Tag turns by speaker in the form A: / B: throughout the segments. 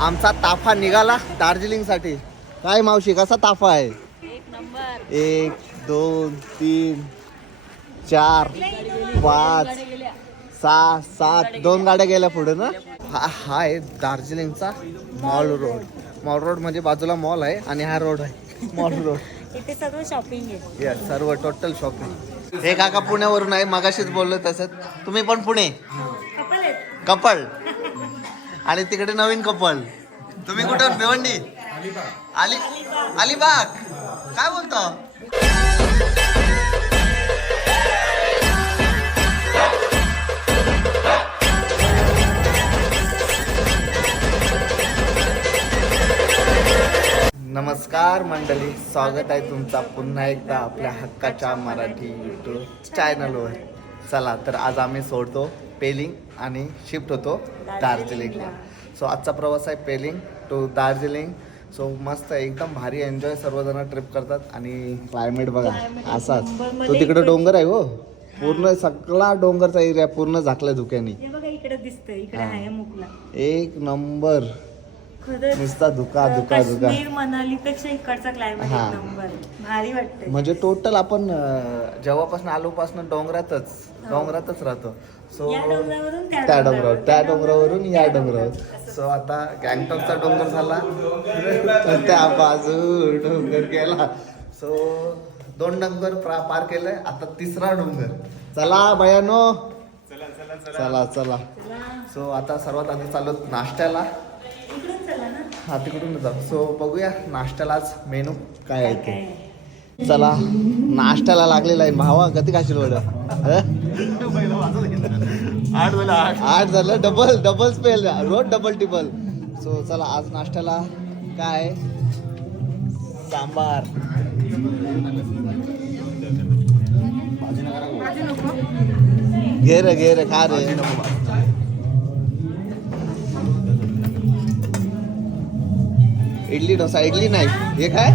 A: आमचा ताफा निघाला दार्जिलिंगसाठी काय मावशी कसा ताफा आहे?
B: एक
A: दोन तीन चार पाच सहा सात दोन गाड्या गेल्या पुढे ना? हा हा आहे दार्जिलिंगचा मॉल रोड. मॉल रोड म्हणजे बाजूला मॉल आहे आणि हा रोड आहे मॉल रोड.
B: इथे सगळं शॉपिंग आहे.
A: येस सर्व टोटल शॉपिंग हे काका पुण्यावरून आहे मगाशीच बोललो तसंच. तुम्ही पण पुणे?
B: Couple
A: couple. आणि तिकडे नवीन कपल तुम्ही कुठं? भिवंडी? आली अलिबाग. काय बोलतो? नमस्कार मंडळी स्वागत आहे तुमचा पुन्हा एकदा आपल्या हक्काच्या मराठी युट्यूब चॅनलवर चला तर आज आम्ही सोडतो पेलिंग आणि शिफ्ट होतो दार्जिलिंगला. सो आजचा प्रवास आहे पेलिंग टू दार्जिलिंग. सो मस्त आहे, एकदम भारी एन्जॉय सर्वजण ट्रिप करतात आणि क्लायमेट बघा असाच. तो तिकडे डोंगर आहे हो. पूर्ण सगळा डोंगरचा एरिया पूर्ण झाकलाय धुक्याने. एक नंबर. नुसता धुका धुका धुका.
B: काश्मीर मनाली पेक्षा इकडचा क्लायमेट
A: हा.
B: एक नंबर भारी वाटतंय.
A: म्हणजे टोटल आपण जेव्हापासून आलो पासून डोंगरातच डोंगरातच राहतो. सो
B: त्या डोंगरावर
A: त्या डोंगरावरून या डोंगरावर. सो आता गँगटॉकचा डोंगर झाला. तर त्या बाजू डोंगर गेला. सो दोन डोंगर पार केलंय. आता तिसरा डोंगर. चला बयानो चला चला.
B: चला,
A: सो आता सर्वात आधी चालू नाश्त्याला. हा तिकडून जाऊ. सो बघूया नाश्त्यालाच मेनू काय आहे ते. चला नाश्त्याला लागलेला आहे भावा. कधी खाशील वडं आठ झालं डबल डबल स्पेल रोज डबल टिबल सो चला आज नाश्त्याला काय? सांबार. घे रे घे रे खा रे. इडली डोसा इडली नाही. हे काय?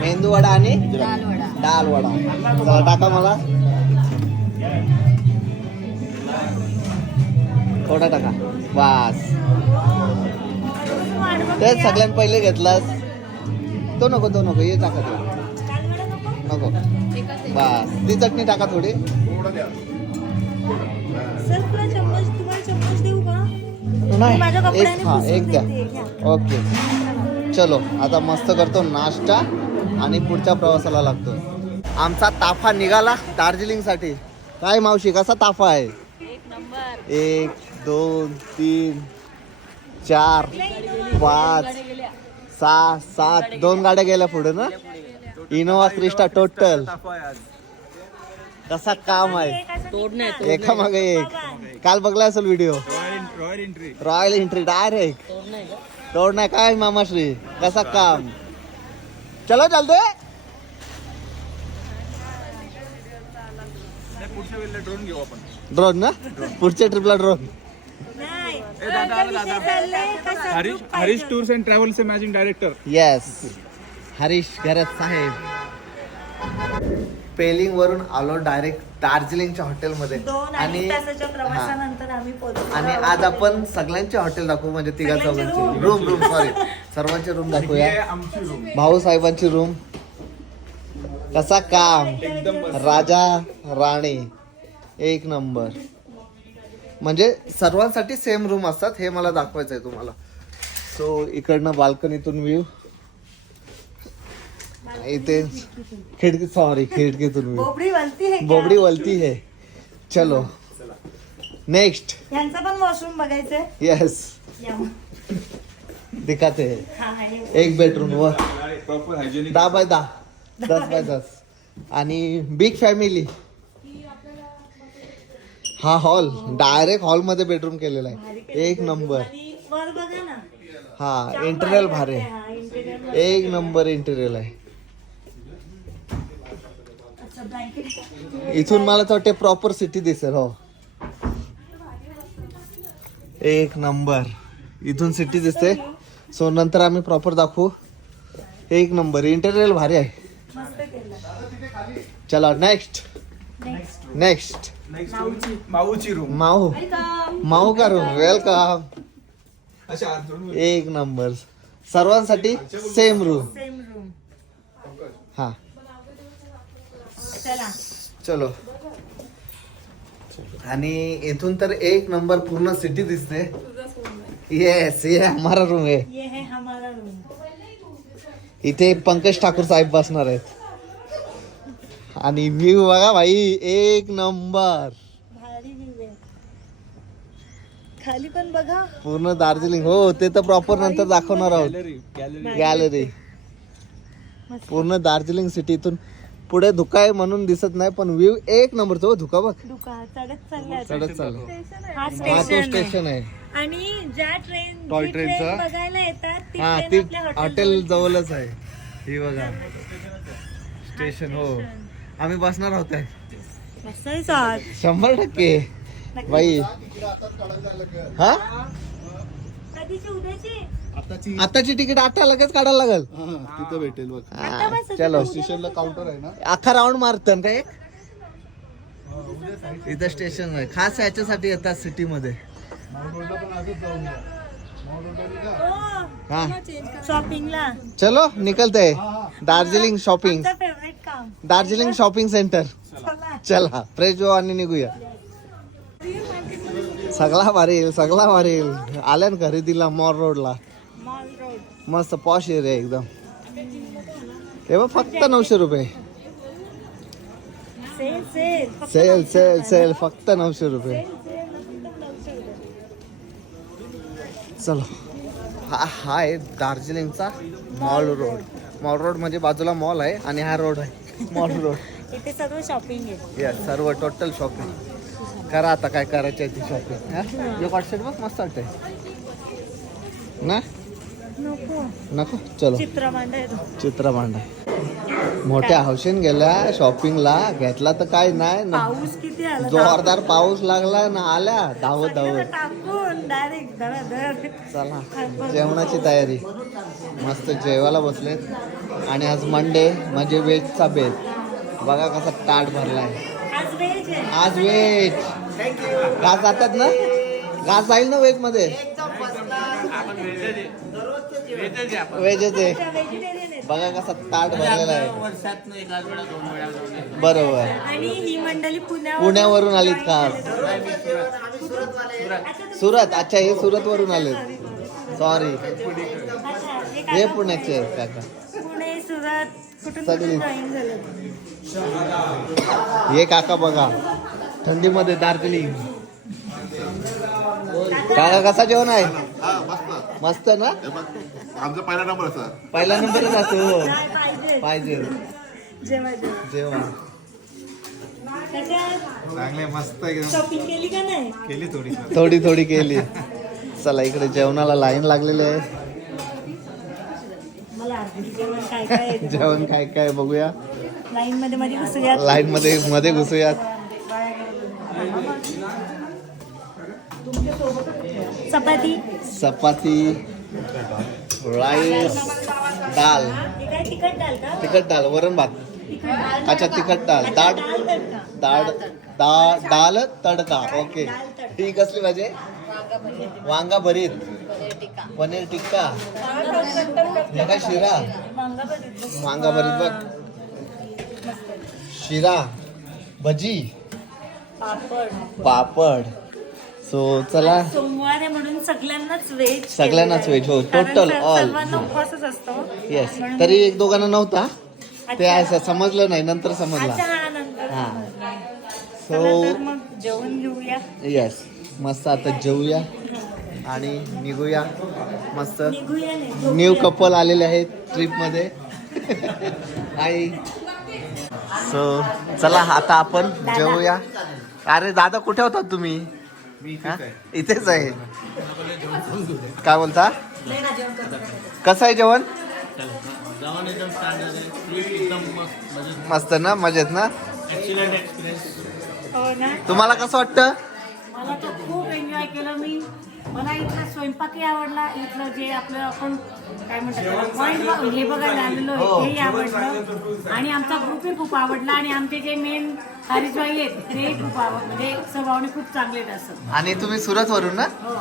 A: मेंदू वडा आणि डाल वडा. चला टाका मला. थोडा टाका. वास. तेच सगळ्यात पहिले घेतलास. तो नको तो नको हे टाका तो. नको. बस ती चटणी टाका थोडी.
B: सर तुला चम्मच तुम्हाला चम्मच देऊ का
A: नाही एक हा एक द्या. ओके. चलो आता मस्त करतो नाश्ता आणि पुढच्या प्रवासाला लागतो. आमचा ताफा निघाला दार्जिलिंगसाठी काय मावशी कसा ताफा आहे?
B: एक नंबर.
A: एक दोन तीन चार पाच सहा सात. दोन गाड्या गेल्या पुढे ना? Innova Crysta total. कसा काम आहे? एका मागे एक. काल बघला असेल व्हिडिओ रॉयल एंट्री डायरेक्ट तोड नाही काय मामाश्री? कसा काम? चलो चालते ड्रोन ना? पुढच्या ट्रिपला ड्रोन
B: नाही आता विषय चाललाय कसा
C: Harish Harish tours and ट्रॅव्हल्सचे managing director.
A: Yes Harish Gharat साहेब. पेलिंग वरून आलो डायरेक्ट दार्जिलिंगच्या हॉटेलमध्ये.
B: दोन आणि तासाच्या प्रवासानंतर आम्ही पोहोचलो.
A: आणि आज आपण सगळ्यांचे हॉटेल दाखवू म्हणजे तिघा
B: सगळ्यांचे
A: चौघांची. रूम रूम सॉरी सर्वांचे रूम दाखवूया.
C: आमची रूम
A: भाऊ साहेबांची रूम कसा काम? राजा राणी. एक नंबर म्हणजे सर्वांसाठी सेम रूम असतात हे मला दाखवायचं आहे तुम्हाला. सो इकडनं बाल्कनीतून व्ह्यू इथे खिडकी सॉरी खिडकीतून व्ह्यू
B: बोबडी वलती
A: है चलो. नेक्स्ट
B: यांचा पण वॉशरूम बघायचंय?
A: यस. दिखाते. हैं
B: हा.
A: एक बेडरूम वर
C: प्रॉपर हायजेनिक
A: दहा बाय दहा. दस बाय दस. आणि बिग फॅमिली हा हॉल डायरेक्ट हॉलमध्ये बेडरूम केलेला आहे. एक नंबर. हा इंटेरियल भारी. एक नंबर इंटेरियल आहे. इथून मला तर वाटते प्रॉपर सिटी दिसेल हो. एक नंबर. इथून सिटी दिसते. सो नंतर आम्ही प्रॉपर दाखवू. एक नंबर. इंटेरियल भारी आहे. चला नेक्स्ट
B: नेक्स्ट
A: नेक्स्ट
C: माऊची. माऊची रूम
A: माऊ.
B: वेलकम
A: माऊ का रूम वेलकम
C: अशा
A: एक नंबर. सर्वांसाठी सेम रूम
B: सेम रूम
A: हा.
B: चला.
A: चलो. आणि इथून तर एक नंबर पूर्ण सिटी दिसते. येस ये हमारा रूम आहे.
B: ये है हमारा रूम
A: इथे पंकज ठाकूर साहेब बसणार आहेत. आणि व्ह्यू बघा भाई एक नंबर
B: खाली पण बघा.
A: पूर्ण दार्जिलिंग. हो ते तर प्रॉपर नंतर दाखवणार आहोत.
C: गॅलरी गॅलरी
A: गॅलरी
B: मस्त.
A: पूर्ण दार्जिलिंग सिटीतून पुढे धुका आहे म्हणून दिसत नाही पण व्ह्यू एक नंबर तो धुका बघ.
B: दुका चढत चाललाय
A: चढत चालू.
B: हा
A: हा तो
B: स्टेशन आहे. आणि ज्या ट्रेन
A: टॉय ट्रेनचा?
B: ट्रेन बघायला येतात ती
A: हा ती हॉटेल जवळच आहे. ही बघा. स्टेशन हो. आम्ही बसणार आहोत. शंभर टक्के. बाई. हा?
B: कधीची उद्याची?
A: आताची. तिकीट आता लगेच काढायला लागल.
D: तिथं भेटेल बघ.
B: आता
A: चलो.
B: उद्या
D: स्टेशनला काउंटर आहे ना?
A: अख्खा राऊंड मारतं का एक? इथं स्टेशन आहे खास याच्यासाठी येतात सिटी मध्ये.
D: माउंट रोडला पण असंच जाऊन द्या माउंट रोडला
B: हो,
A: हा.
B: शॉपिंगला
A: चलो निकलते Darjeeling shopping Darjeeling shopping centre.
B: चला
A: फ्रेश हो आणि निघूया. सगळा भारी येईल सगळा भारी येईल आल्या ना खरेदीला मॉल रोडला
B: मॉल रोड
A: मस्त पॉश एरिया एकदम. हे बघ फक्त नऊशे रुपये.
B: सेल सेल,
A: सेल, फक्त नऊशे रुपये. चलो. हा हा आहे दार्जिलिंगचा मॉल रोड मॉल रोड म्हणजे बाजूला मॉल आहे आणि हा रोड आहे. मॉल रोड
B: इथे सर्व शॉपिंग आहे.
A: या सर्व टोटल शॉपिंग करा आता काय करायचं आहे ती शॉपिंग यो कॉटसेट बघ मस्त वाटतंय. ना?
B: नको.
A: नको? चलो.
B: चित्र मांडायचं
A: चित्र मांडा मोठ्या हौशीन गेल्या शॉपिंगला घेतला तर काय नाही न-
B: पाऊस किती आला?
A: जोरदार पाऊस लागला ना आल्या धावत धावत.
B: टाकून डायरेक्ट
A: चला जेवणाची तयारी. मस्त जेवायला बसलेत. आणि आज मंडे म्हणजे वेजचा बेत बघा कसा ताट भरलाय.
B: आज व्हेज आहे.
A: आज वेज घास जातात ना? घास जाईल ना वेजमध्ये? वेजच आहे. बघा कसा ताट भरलेला आहे. बरोबर.
B: आणि ही मंडळी पुण्यावर
A: पुण्यावरून आलीत का? सुरत. अच्छा हे सुरत वरून आलेत सॉरी हे पुण्याचे आहेत काका.
B: पुणे सुरत कुठून
A: सगळी.
B: कुठून जॉईन झाले
A: हे काका बघा. थंडीमध्ये दार्जिलिंग. काका कसा जेवण आहे?
D: हा मस्त
A: ना?
D: आमचा पहिला नंबर असा
A: पहिला नंबरच असतो हो.
B: पाहिजे.
A: जेवण.
C: चांगले मस्त
B: शॉपिंग केली का नाही?
C: केली थोडी.
A: थोडी थोडी केली. चला इकडे जेवणाला लाईन लागलेली आहे.
B: मला अर्धी जेवण काय काय आहे.
A: जेवण काय काय बघूया.
B: लाईन मध्ये मध्ये घुसूयात.
A: लाईन मध्ये मध्ये घुसूयात.
B: चपाती?
A: चपाती राईस डाल
B: तिखट डाल का?
A: तिखट डाल वरण भात. अच्छा तिखट डाल
B: तडका.
A: डाळ डाळ डाल तडका ओके. ही कसली भाजी? वांगा भरीत. पनीर टिक्का. हे काय शिरा?
B: वांगा भरीत.
A: वांगा भरीत बघ. शिरा. भजी.
B: पापड.
A: पापड. सो चला.
B: सोमवार आहे म्हणून सगळ्यांनाच व्हेज
A: सगळ्यांनाच हो.
B: सर्वांना उपवासच असतो.
A: येस
B: म्हणून-
A: तरी एक दोघांना नव्हता. ते
B: अच्छा.
A: असं समजलं नाही नंतर
B: अच्छा
A: समजला
B: हा नंतर
A: हा.
B: समजलं.
A: सो
B: चला तर मग जेवण घेऊया.
A: येस मस्त आता जेवूया आणि निघूया. मस्त.
B: निघूया नाही
A: न्यू कपल आलेले आहेत ट्रिपमध्ये आई सो चला आता आपण जेवूया अरे दादा कुठे होतात तुम्ही? हा? इथेच आहे? काय बोलता? कसं आहे जेवण? मस्त ना मजेत ना?
B: हो ना.
A: तुम्हाला कसं वाटतं?
E: मला तर खूप एन्जॉय केलं मी. मला इथला स्वयंपाकही आवडला इथलं जे आपलं आपण काय म्हणतात पॉईंट हे बघायला आलेलो
A: हो.
E: आहे, हेही आवडलं. आणि आमचा ग्रुपही खूप आवडला आणि आमचे जे मेन हरीशबाई आहेत तेही खूप आवड म्हणजे स्वभावने खूप चांगले आहेत असं.
A: आणि तुम्ही सुरत वरून ना?
E: हो.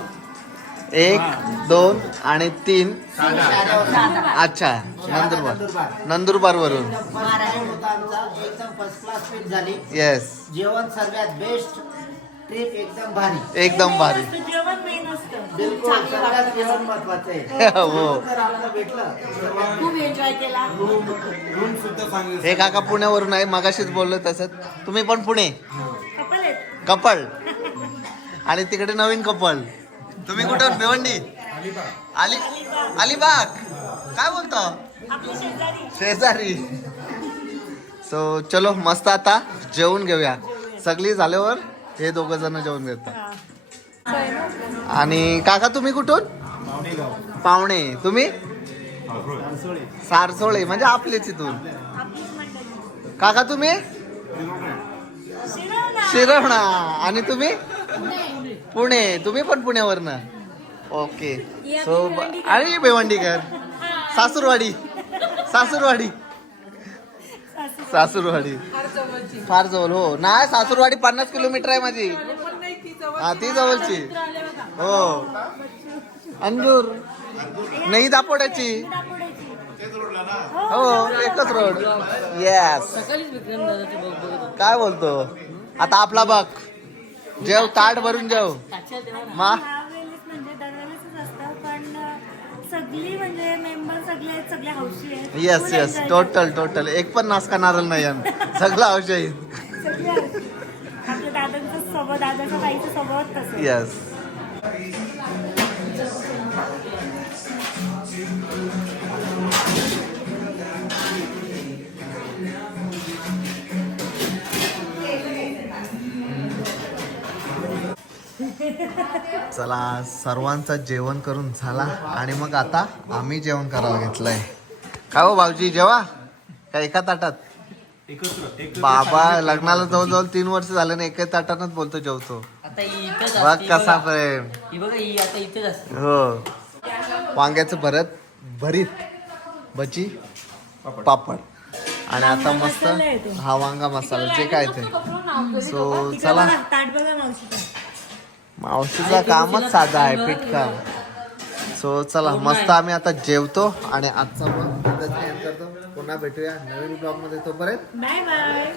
A: एक दोन आणि तीन. अच्छा नंदुरबार. नंदुरबार. वरून.
F: महाराष्ट्र होता आमचा एकदम फर्स्ट क्लास ट्रिप झाली.
A: येस
F: जेवण सर्वात बेस्ट एकदम भारी.
A: एकदम भारी.
E: जेवण मेन असतं.
F: बिलकुल सगळ्यात जेवण महत्वाचं आहे.
A: हो.
F: जर आपलं भेटलं.
E: खूप एन्जॉय केला.
C: रूम सुद्धा चांगले
A: हे काका पुण्यावरून आहे मगाशीच बोललो तसंच तुम्ही पण पुणे?
E: कपल आहेत.
A: कपल. आणि तिकडे नवीन कपल. तुम्ही कुठून भिवंडी? अली अलिबाग. काय बोलतो?
E: आपली शेजारी.
A: शेजारी. सो चलो मस्त आता जेवून घेऊया. सगळी झाल्यावर हे दोघ जण जेवून घेतात आणि काका तुम्ही कुठून? पावणे तुम्ही? सारसोळे. म्हणजे आपलेच इथून. काका तुम्ही? शिरवणा. आणि तुम्ही? पुणे. तुम्ही पण पुण्यावरनं? ओके. सो आणि भिवंडीकर. सासूरवाडी. सासूरवाडी. सासूरवाडी. फार जवळ हो. नाही सासूरवाडी पन्नास किलोमीटर आहे माझी. हा ती जवळची. हो. अंजूर नाही दापोड्याची. हो. एकच रोड. येस काय बोलतो? आता आपला बघ. जेव ताट भरून जेव. मा?
E: सगळी म्हणजे मेंबर सगळे आहेत सगळे हौशी आहेत
A: yes
E: Full
A: yes
E: enjoy
A: total total एक पण नाचका नारळ नाही आहे. सगळं औषध
E: करतात. सगळे आहेत. आपल्या दादांचा स्वभाव दादाच्या ताईचा स्वभावच तसं आहे.
A: येस चला सर्वांचं जेवण करून झाला. आणि मग आता आम्ही जेवण करायला घेतलंय. काय हो भाऊजी जेवा? का एका ताटात? बाबा लग्नाला जवळजवळ तीन वर्ष झाले ना एका ताटानच बोलतो जेवतो. बघ कसा. प्रेम.
G: ही बघा ही आता इथेच असते.
A: हो. वांग्याचं भरत भरीत भजी पापड. आणि आता मस्त हा वांगा मसाला जे काय ते. सो चला
E: बघा, ताट बघा मावशीचा
A: कामच साधं आहे पीठ काम सो चला मस्त आम्ही आता जेवतो आणि आजचा करतो. पुन्हा भेटूया नवीन ब्लॉगमध्ये तोपर्यंत.
E: Bye bye